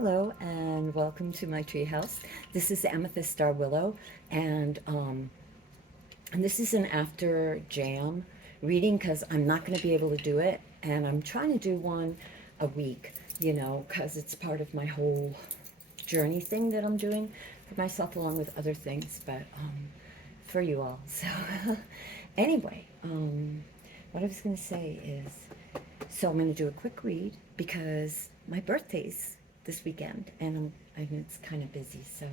Hello and welcome to my treehouse. This is Amethyst Star Willow, and this is an after jam reading because I'm not going to be able to do it, and I'm trying to do one a week, because it's part of my whole journey thing that I'm doing for myself along with other things, but for you all. So anyway, what I was going to say is, so I'm going to do a quick read because my birthday's this weekend, and it's kind of busy, so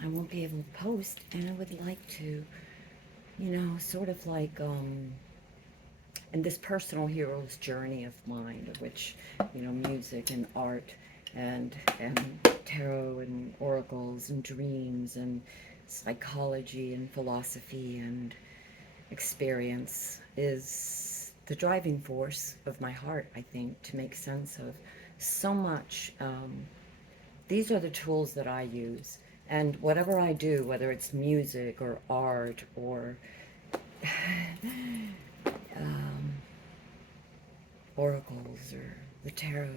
I won't be able to post. And I would like to, sort of like in this personal hero's journey of mine, of which music and art and tarot and oracles and dreams and psychology and philosophy and experience is the driving force of my heart, I think, to make sense of so much. These are the tools that I use. And whatever I do, whether it's music or art or um, oracles or the tarot,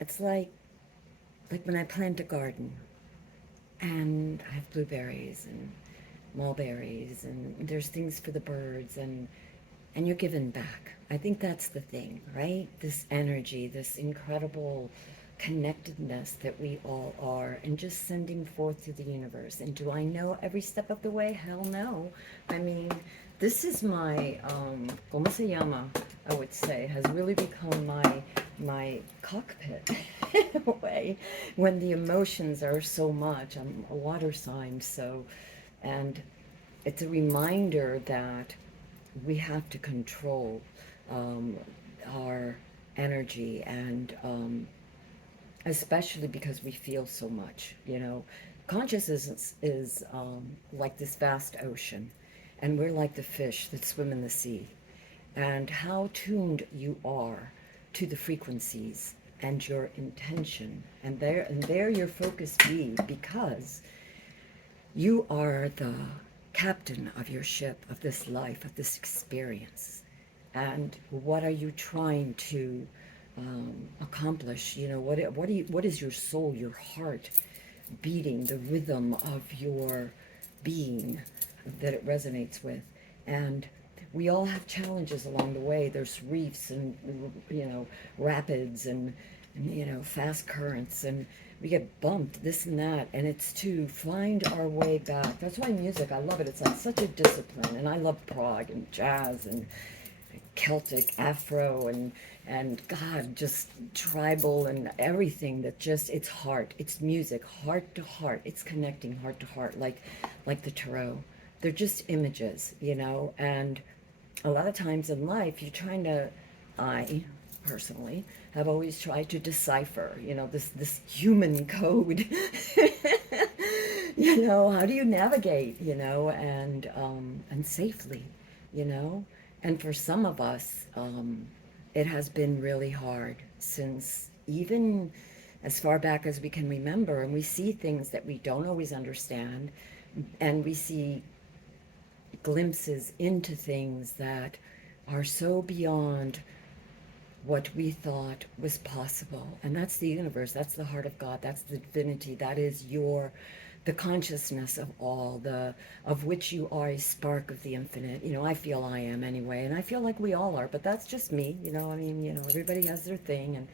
it's like when I plant a garden and I have blueberries and mulberries and there's things for the birds and you're giving back. I think that's the thing, right? This energy, this incredible connectedness that we all are, and just sending forth to the universe. And do I know every step of the way? Hell no. I mean, this is my como se llama, I would say, has really become my cockpit in a way, when the emotions are so much. I'm a water sign, so, and it's a reminder that we have to control um, our energy, and especially because we feel so much. Consciousness is like this vast ocean, and we're like the fish that swim in the sea. And how tuned you are to the frequencies and your intention, and there your focus be, because you are the captain of your ship, of this life, of this experience. And what are you trying to accomplish? What is your soul, your heart beating, the rhythm of your being that it resonates with? And we all have challenges along the way. There's reefs and rapids and fast currents, and we get bumped, this and that, and it's to find our way back. That's why music, I love it. It's like such a discipline, and I love prog and jazz and Celtic, Afro, and God, just tribal and everything. That just, it's heart, it's music, heart to heart. It's connecting heart to heart, like the tarot. They're just images, and a lot of times in life you're trying to, I personally have always tried to decipher, this human code. How do you navigate, and safely, you know? And for some of us, it has been really hard since even as far back as we can remember, and we see things that we don't always understand, and we see glimpses into things that are so beyond what we thought was possible. And that's the universe, that's the heart of God, that's the divinity, that is the consciousness of all, the of which you are a spark of the infinite. I feel I am anyway, and I feel like we all are, but that's just me. I mean, everybody has their thing, and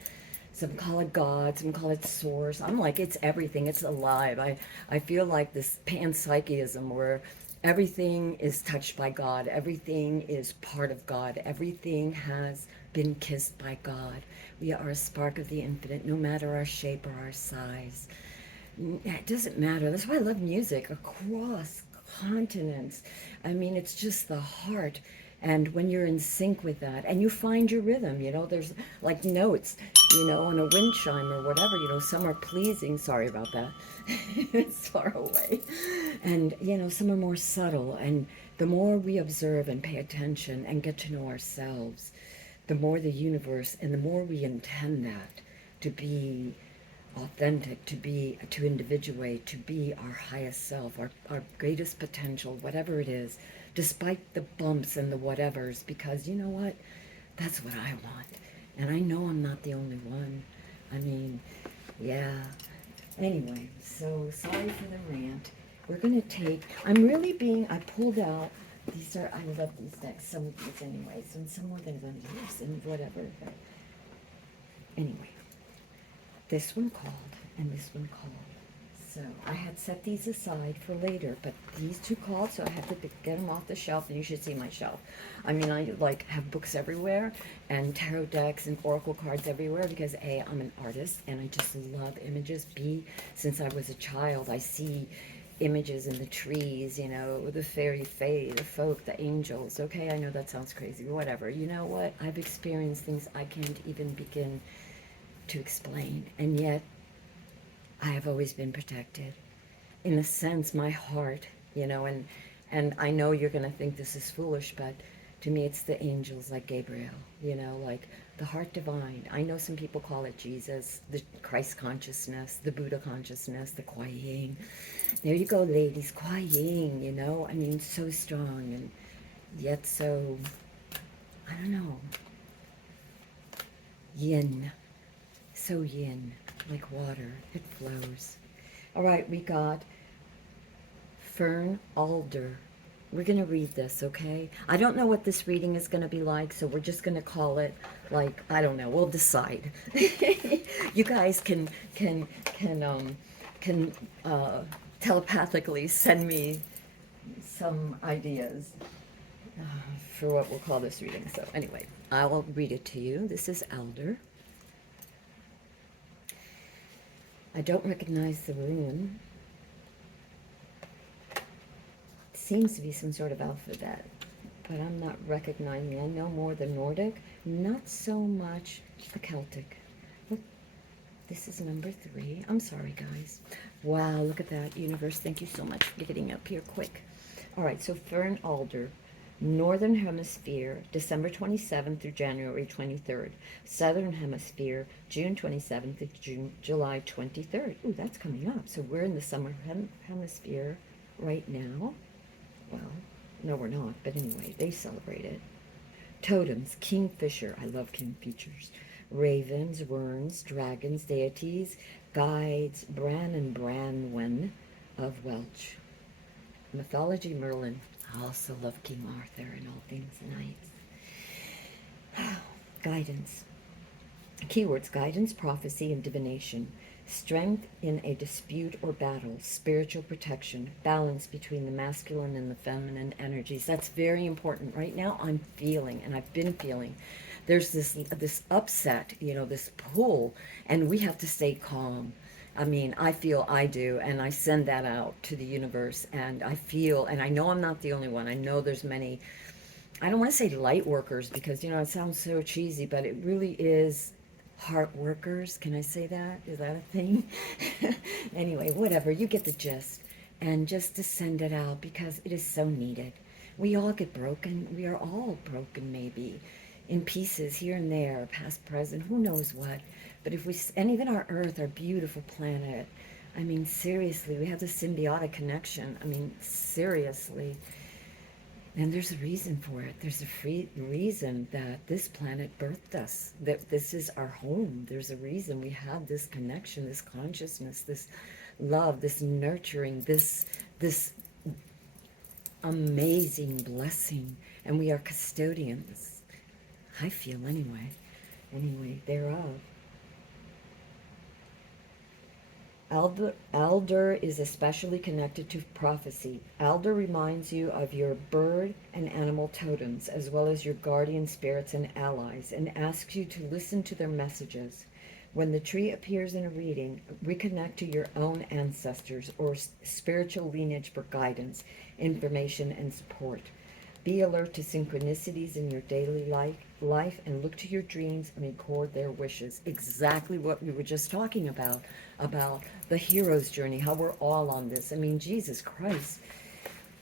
some call it God, some call it source. I'm like, it's everything, it's alive. I feel like this panpsychism where everything is touched by God, everything is part of God, everything has been kissed by God. We are a spark of the infinite, no matter our shape or our size. It doesn't matter. That's why I love music across continents. I mean, it's just the heart. And when you're in sync with that and you find your rhythm, there's like notes, on a wind chime or whatever, some are pleasing. Sorry about that. It's far away. And, some are more subtle. And the more we observe and pay attention and get to know ourselves, the more the universe, and the more we intend that to be authentic, to individuate, to be our highest self, our greatest potential, whatever it is, despite the bumps and the whatevers, because you know what? That's what I want. And I know I'm not the only one. I mean, yeah. Anyway, so sorry for the rant. We're going to take, I pulled out, I love these decks, some of these anyway, some more than others and whatever. But anyway, this one called and this one called. So I had set these aside for later, but these two called, so I had to get them off the shelf, and you should see my shelf. I mean, I like have books everywhere and tarot decks and oracle cards everywhere because A, I'm an artist and I just love images. B, since I was a child, I see images in the trees, you know, the fairy fae, the folk, the angels. Okay, I know that sounds crazy, whatever. You know what? I've experienced things I can't even begin to explain, and yet I have always been protected. In a sense, my heart, you know, and I know you're going to think this is foolish, but to me it's the angels like Gabriel, you know, like the heart divine. I know some people call it Jesus, the Christ consciousness, the Buddha consciousness, the Kuai Yin. There you go, ladies, Kuai Yin, you know, I mean, so strong and yet so, I don't know, yin, so yin, like water, it flows. All right, we got Fern Alder. We're going to read this, okay? I don't know what this reading is going to be like, so we're just going to call it, like, I don't know. We'll decide. You guys can telepathically send me some ideas for what we'll call this reading. So anyway, I will read it to you. This is Alder. I don't recognize the rune. Seems to be some sort of alphabet, but I'm not recognizing. I know more the Nordic, not so much the Celtic. Look, this is number 3. I'm sorry, guys. Wow, look at that. Universe, thank you so much for getting up here quick. All right, so Fern Alder, Northern Hemisphere, December 27th through January 23rd. Southern Hemisphere, June 27th to July 23rd. Ooh, that's coming up. So we're in the summer hemisphere right now. Well, no, we're not, but anyway, they celebrate it. Totems, kingfisher, I love kingfishers. Ravens, werns, dragons, deities, guides, Bran and Branwen of Welsh. Mythology, Merlin. I also love King Arthur and all things knights. Guidance. Keywords, guidance, prophecy, and divination. Strength in a dispute or battle, spiritual protection, balance between the masculine and the feminine energies. That's very important. Right now I'm feeling, and I've been feeling, there's this upset, you know, this pull, and we have to stay calm. I mean, I feel I do, and I send that out to the universe, and I feel, and I know I'm not the only one. I know there's many, I don't want to say light workers because, you know, it sounds so cheesy, but it really is heart workers. Can I say that? Is that a thing? Anyway, whatever. You get the gist. And just to send it out because it is so needed. We all get broken. We are all broken, maybe, in pieces here and there, past, present, who knows what. But if we, and even our Earth, our beautiful planet, I mean, seriously, we have this symbiotic connection. I mean, seriously. And there's a reason for it. There's a reason that this planet birthed us, that this is our home. There's a reason we have this connection, this consciousness, this love, this nurturing, this amazing blessing. And we are custodians. I feel anyway, thereof. Alder is especially connected to prophecy. Alder reminds you of your bird and animal totems, as well as your guardian spirits and allies, and asks you to listen to their messages. When the tree appears in a reading, reconnect to your own ancestors or spiritual lineage for guidance, information, and support. Be alert to synchronicities in your daily life and look to your dreams and record their wishes. Exactly what we were just talking about the hero's journey, how we're all on this. I mean, Jesus Christ,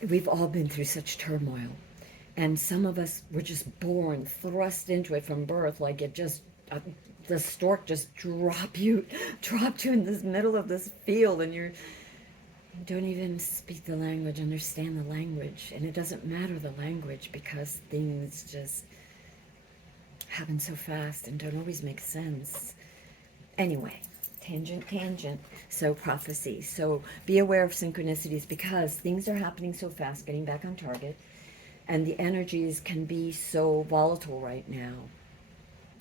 we've all been through such turmoil. And some of us were just born, thrust into it from birth, like it just, the stork just dropped you in this middle of this field, and you don't even speak the language, understand the language, and it doesn't matter the language because things just happen so fast and don't always make sense. Anyway, tangent. So prophecy. So be aware of synchronicities because things are happening so fast, getting back on target, and the energies can be so volatile right now.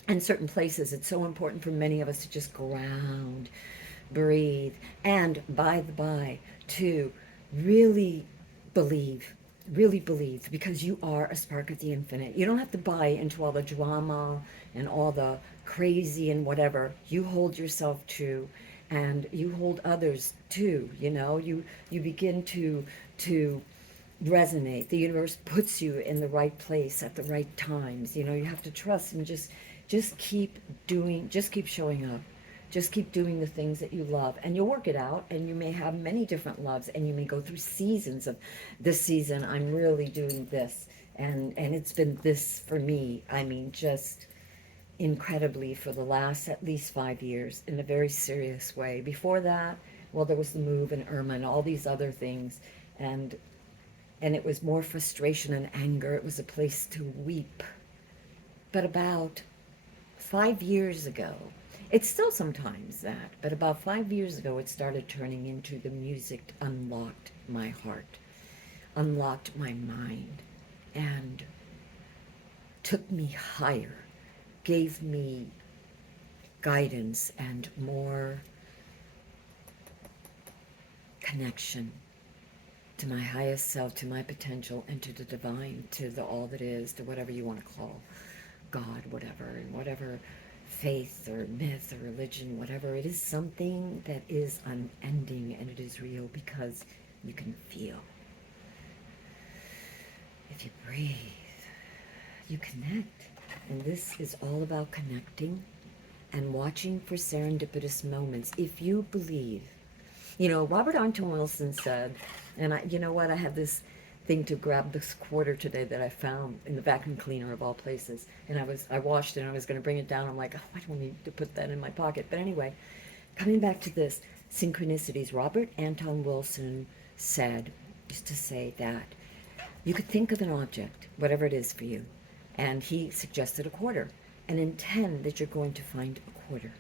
In certain places, it's so important for many of us to just ground, breathe, and by the by, to really believe, really believe, because you are a spark of the infinite. You don't have to buy into all the drama and all the crazy and whatever. You hold yourself true, and you hold others too. You begin to resonate. The universe puts you in the right place at the right times. You have to trust and just keep doing, just keep showing up. Just keep doing the things that you love, and you'll work it out. And you may have many different loves, and you may go through seasons of, this season I'm really doing this, and it's been this for me. I mean, just incredibly for the last at least 5 years in a very serious way. Before that, well, there was the move and Irma and all these other things, and and it was more frustration and anger. It was a place to weep. But about 5 years ago, it's still sometimes that, but about 5 years ago, it started turning into the music unlocked my heart, unlocked my mind, and took me higher, gave me guidance and more connection to my highest self, to my potential, and to the divine, to the all that is, to whatever you want to call God, whatever, and whatever faith or myth or religion, whatever. It is something that is unending, and it is real because you can feel. If you breathe, you connect. And this is all about connecting and watching for serendipitous moments. If you believe, Robert Anton Wilson said, and you know what, I have this thing to grab this quarter today that I found in the vacuum cleaner of all places, and I washed it and I was going to bring it down. I'm like, oh, I don't need to put that in my pocket. But anyway, coming back to this, synchronicities. Robert Anton Wilson used to say that you could think of an object, whatever it is for you, and he suggested a quarter, and intend that you're going to find a quarter.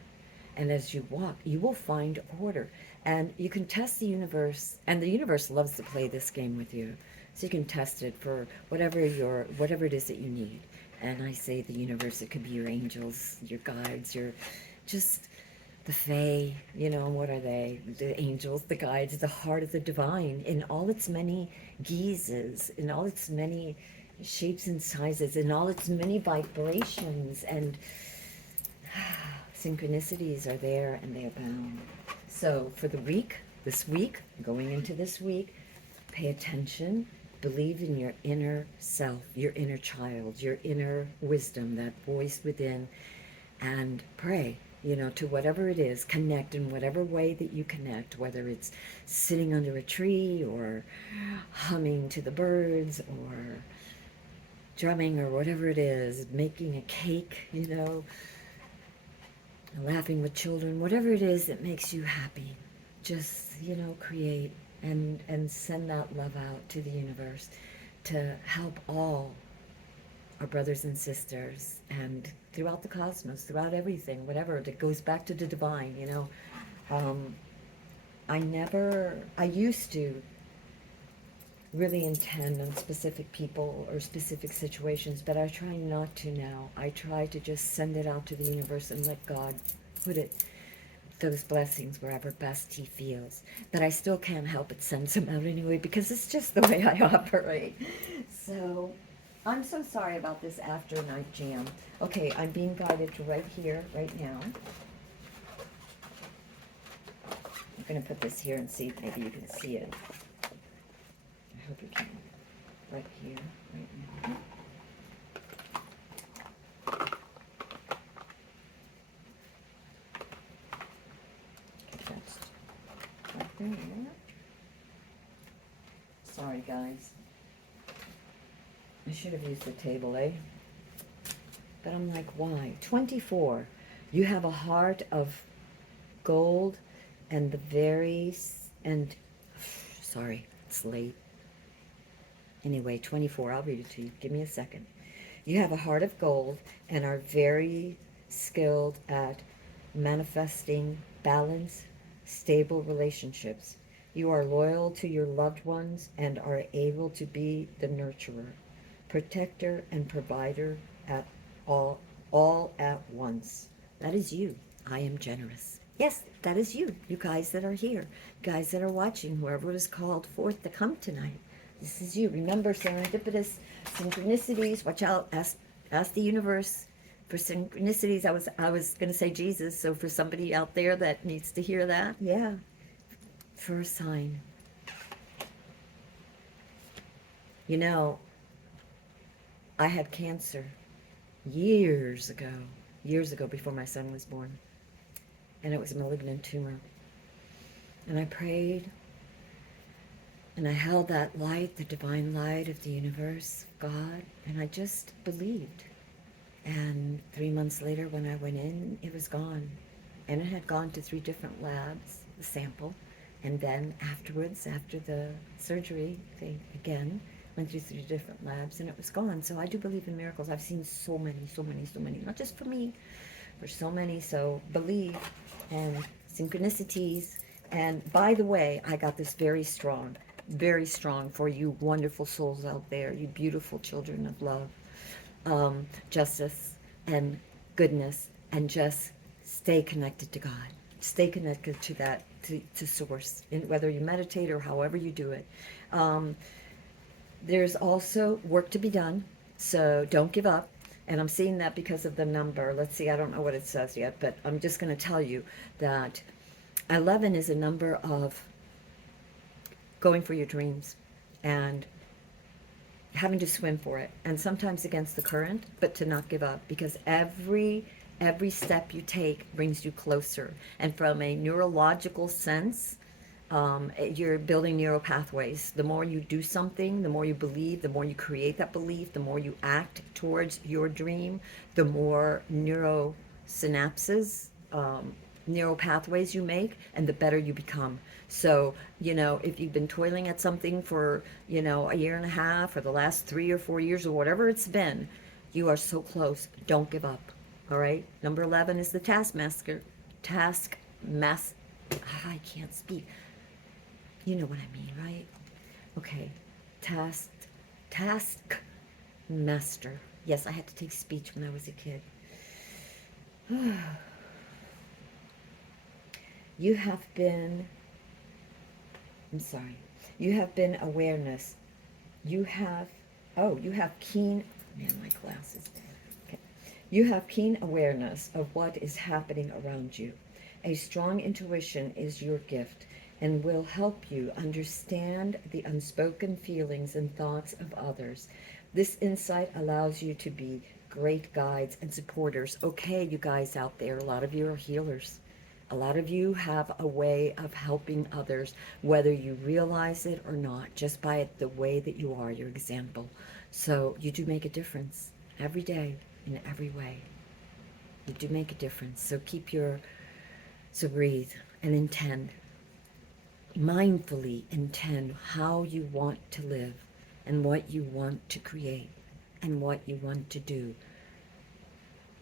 And as you walk, you will find a quarter. And you can test the universe, and the universe loves to play this game with you. So you can test it for whatever it is that you need. And I say the universe, it could be your angels, your guides, just the fae, what are they? The angels, the guides, the heart of the divine in all its many guises, in all its many shapes and sizes, in all its many vibrations, and synchronicities are there and they abound. So for this week, going into this week, pay attention, believe in your inner self, your inner child, your inner wisdom, that voice within, and pray, to whatever it is, connect in whatever way that you connect, whether it's sitting under a tree or humming to the birds or drumming or whatever it is, making a cake, laughing with children, whatever it is that makes you happy. Just, create and send that love out to the universe to help all our brothers and sisters and throughout the cosmos, throughout everything, whatever, that goes back to the divine, I used to really intend on specific people or specific situations, but I try not to now. I try to just send it out to the universe and let God put those blessings wherever best he feels. But I still can't help but send some out anyway because it's just the way I operate. So I'm so sorry about this after night jam. Okay, I'm being guided to right here, right now. I'm going to put this here and see if maybe you can see it. I hope you can. Right here, right now. Okay, that's right there. Sorry, guys. I should have used the table, eh? But I'm like, why? 24. You have a heart of gold and sorry, it's late. Anyway, 24, I'll read it to you. Give me a second. You have a heart of gold and are very skilled at manifesting balance, stable relationships. You are loyal to your loved ones and are able to be the nurturer, protector, and provider at all, all at once. That is you. I am generous. Yes, that is you. You guys that are here, guys that are watching, whoever was called forth to come tonight. This is you. Remember serendipitous synchronicities. Watch out. Ask the universe for synchronicities. I was going to say Jesus. So for somebody out there that needs to hear that, yeah, for a sign. You know, I had cancer years ago before my son was born, and it was a malignant tumor. And I prayed, and I held that light, the divine light of the universe, God, and I just believed. And 3 months later, when I went in, it was gone. And it had gone to 3 different labs, the sample. And then afterwards, after the surgery, they again went through 3 different labs, and it was gone. So I do believe in miracles. I've seen so many, not just for me, for so many. So believe, and synchronicities. And by the way, I got this very strong for you wonderful souls out there, you beautiful children of love, justice and goodness, and just stay connected to God. Stay connected to that, to source, in whether you meditate or however you do it. There's also work to be done, so don't give up. And I'm seeing that because of the number. Let's see, I don't know what it says yet, but I'm just going to tell you that 11 is a number of going for your dreams and having to swim for it, and sometimes against the current, but to not give up, because every step you take brings you closer. And from a neurological sense, you're building neural pathways. The more you do something, the more you believe, the more you create that belief, the more you act towards your dream, the more neural synapses, neural pathways you make, and the better you become. So, if you've been toiling at something for, a year and a half or the last 3 or 4 years or whatever it's been, you are so close. Don't give up. All right? Number 11 is the taskmaster. I can't speak. You know what I mean, right? Okay. Taskmaster. Yes, I had to take speech when I was a kid. You have been awareness. You have keen, man, my glasses. Okay. You have keen awareness of what is happening around you. A strong intuition is your gift and will help you understand the unspoken feelings and thoughts of others. This insight allows you to be great guides and supporters. Okay, you guys out there, a lot of you are healers. A lot of you have a way of helping others, whether you realize it or not, just by the way that you are, your example. So you do make a difference every day in every way. You do make a difference. So breathe and intend. Mindfully intend how you want to live and what you want to create and what you want to do.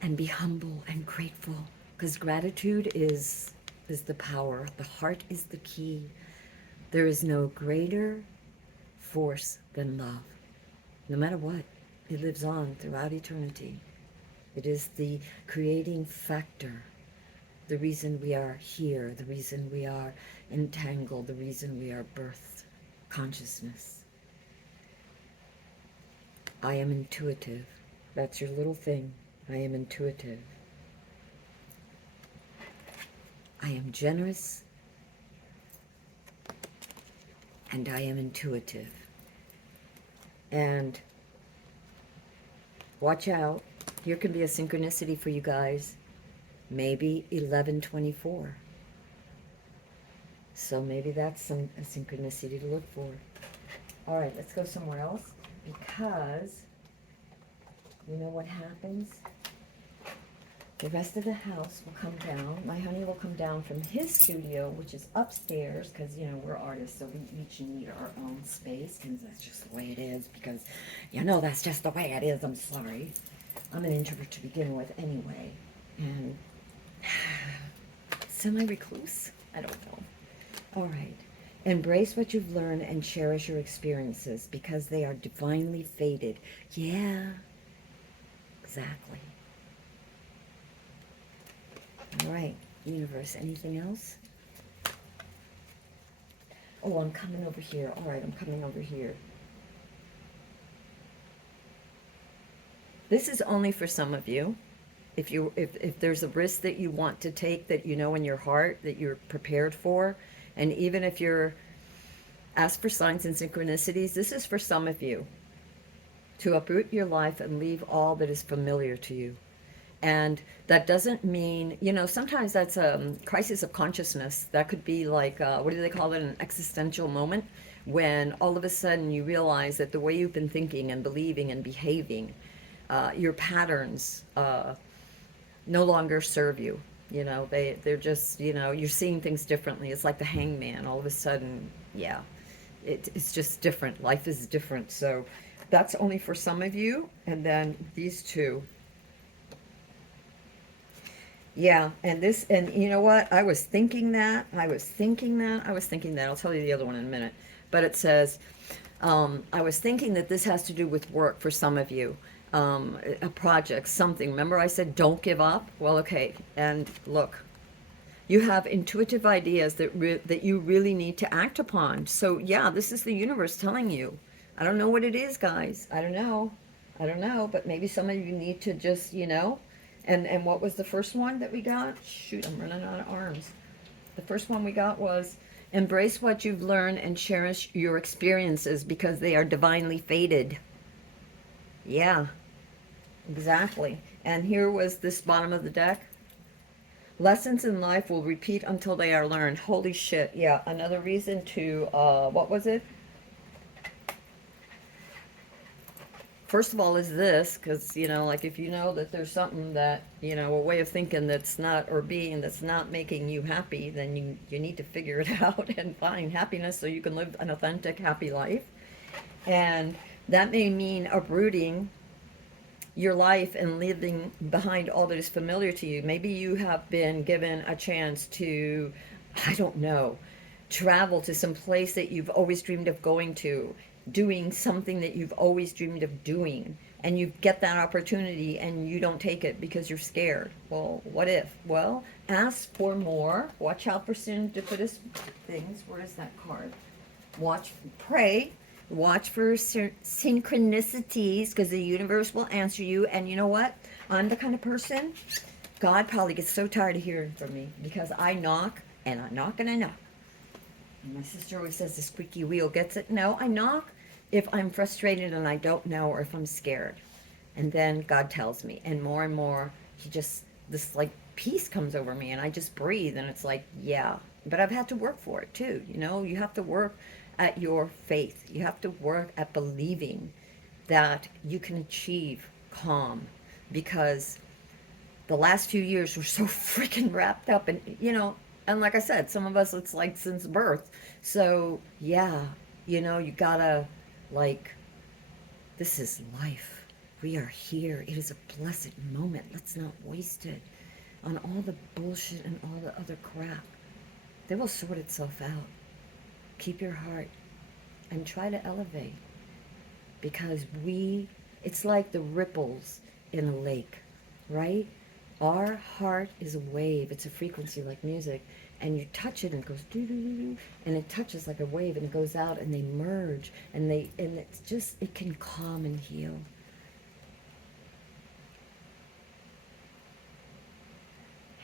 And be humble and grateful. Because gratitude is the power. The heart is the key. There is no greater force than love. No matter what, it lives on throughout eternity. It is the creating factor. The reason we are here, the reason we are entangled, the reason we are birthed. Consciousness. I am intuitive. That's your little thing. I am intuitive. I am generous, and I am intuitive. And watch out. Here can be a synchronicity for you guys. Maybe 1124. So maybe that's a synchronicity to look for. All right, let's go somewhere else, because you know what happens? The rest of the house will come down. My honey will come down from his studio, which is upstairs, because, you know, we're artists, so we each need our own space, and that's just the way it is, because, you know, that's just the way it is. I'm sorry. I'm an introvert to begin with anyway, and semi-recluse? I don't know. All right. Embrace what you've learned and cherish your experiences, because they are divinely fated. Yeah, exactly. All right, universe, anything else? Oh, I'm coming over here. All right, I'm coming over here. This is only for some of you. If there's a risk that you want to take, that you know in your heart that you're prepared for, and even if you're asked for signs and synchronicities, this is for some of you. To uproot your life and leave all that is familiar to you. And that doesn't mean, you know, sometimes that's a crisis of consciousness. That could be like, what do they call it, an existential moment, when all of a sudden you realize that the way you've been thinking and believing and behaving, your patterns no longer serve you. You know, they're just, you know, you're seeing things differently. It's like the hangman. All of a sudden, yeah, it's just different. Life is different. So that's only for some of you. And then these two. Yeah, and this, and you know what? I was thinking that. I'll tell you the other one in a minute. But it says, I was thinking that this has to do with work for some of you. A project, something. Remember I said don't give up? Well, okay. And look, you have intuitive ideas that you really need to act upon. So yeah, this is the universe telling you. I don't know what it is, guys. I don't know. But maybe some of you need to just, you know. And what was the first one that we got? Shoot, I'm running out of arms. The first one we got was embrace what you've learned and cherish your experiences, because they are divinely fated. Yeah, exactly. And here was this bottom of the deck. Lessons in life will repeat until they are learned. Holy shit. Yeah, another reason to, what was it? First of all is this, because, you know, like if you know that there's something that, you know, a way of thinking that's not, or being that's not making you happy, then you need to figure it out and find happiness so you can live an authentic, happy life. And that may mean uprooting your life and leaving behind all that is familiar to you. Maybe you have been given a chance to, I don't know, travel to some place that you've always dreamed of going to, doing something that you've always dreamed of doing, and you get that opportunity and you don't take it because you're scared. Well, what if? Well, ask for more. Watch out for serendipitous things. Where is that card? Pray. Watch for synchronicities, because the universe will answer you. And you know what? I'm the kind of person, God probably gets so tired of hearing from me, because I knock and I knock and I knock. And my sister always says the squeaky wheel gets it. No, I knock if I'm frustrated and I don't know, or if I'm scared. And then God tells me. And more, this like peace comes over me, and I just breathe, and it's like, yeah. But I've had to work for it too. You know, you have to work at your faith. You have to work at believing that you can achieve calm, because the last few years were so freaking wrapped up, and you know, and like I said, some of us, it's like since birth. So yeah, you know, you gotta, like, this is life. We are here. It is a blessed moment. Let's not waste it on all the bullshit and all the other crap. They will sort itself out. Keep your heart and try to elevate, because it's like the ripples in a lake, right? Our heart is a wave. It's a frequency like music, and you touch it and it goes doo doo doo doo, and it touches like a wave, and it goes out, and they merge, and it's just, it can calm and heal.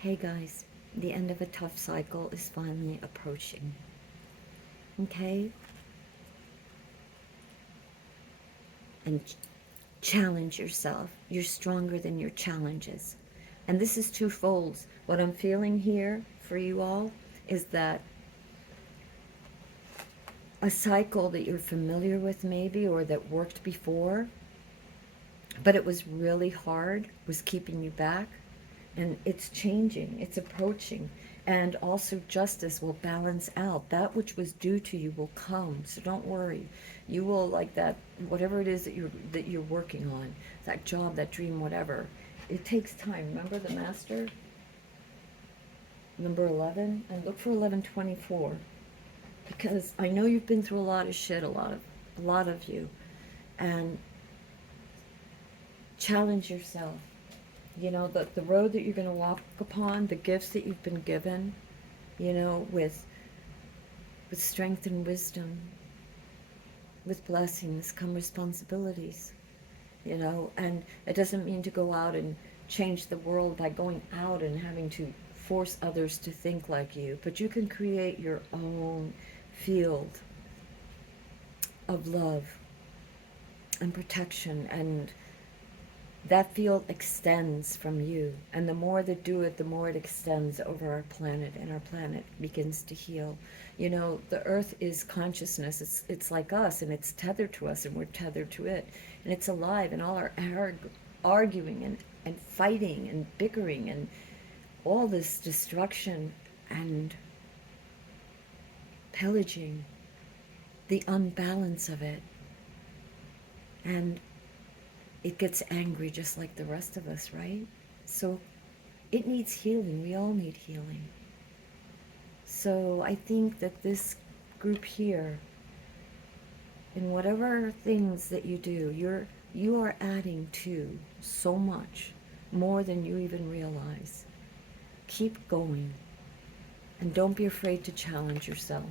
Hey guys, the end of a tough cycle is finally approaching. Okay? And challenge yourself. You're stronger than your challenges. And this is twofold. What I'm feeling here for you all is that a cycle that you're familiar with maybe, or that worked before, but it was really hard, was keeping you back. and it's changing, it's approaching. And also justice will balance out. That which was due to you will come. So don't worry. You will, like that, whatever it is that you're working on, that job, that dream, whatever. It takes time. Remember the master? Number 11, and look for 1124, because I know you've been through a lot of shit, a lot of you, and challenge yourself. You know, the road that you're going to walk upon, the gifts that you've been given, you know, with strength and wisdom, with blessings come responsibilities, you know, and it doesn't mean to go out and change the world by going out and having to force others to think like you, but you can create your own field of love and protection, and that field extends from you, and the more that do it, the more it extends over our planet, and our planet begins to heal. You know, the earth is consciousness. It's like us, and it's tethered to us, and we're tethered to it, and it's alive, and all our arguing and fighting and bickering and all this destruction and pillaging, the unbalance of it, and it gets angry just like the rest of us, right? So it needs healing. We all need healing. So I think that this group here, in whatever things that you do, you are adding to so much more than you even realize. Keep going, and don't be afraid to challenge yourself.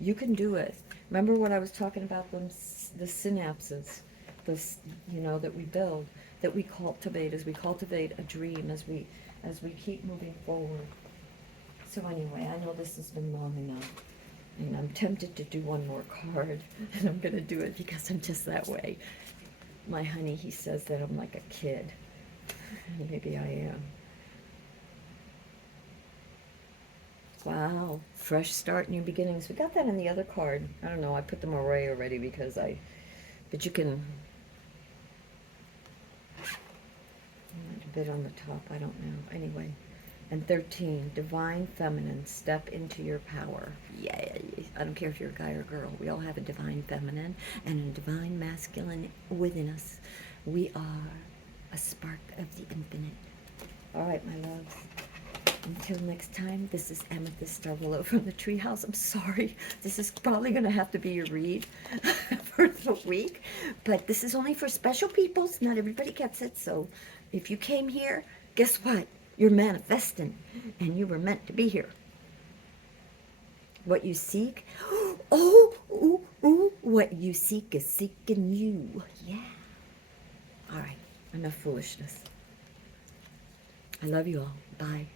You can do it. Remember what I was talking about, the synapses, this, you know, that we build, that we cultivate as we cultivate a dream, as we keep moving forward. So anyway, I know this has been long enough, and I'm tempted to do one more card, and I'm gonna do it because I'm just that way. My honey, he says that I'm like a kid, and maybe I am. Wow, fresh start, new beginnings. We got that in the other card. I don't know, I put them away already because but you can, a bit on the top, I don't know. Anyway, and 13, divine feminine, step into your power. Yay! I don't care if you're a guy or a girl. We all have a divine feminine and a divine masculine within us. We are a spark of the infinite. All right, my loves. Until next time, this is Amethyst Starwillow from the Treehouse. I'm sorry. This is probably going to have to be your read for the week. But this is only for special people. Not everybody gets it. So if you came here, guess what? You're manifesting. And you were meant to be here. What you seek? Oh, ooh, ooh. What you seek is seeking you. Yeah. All right. Enough foolishness. I love you all. Bye.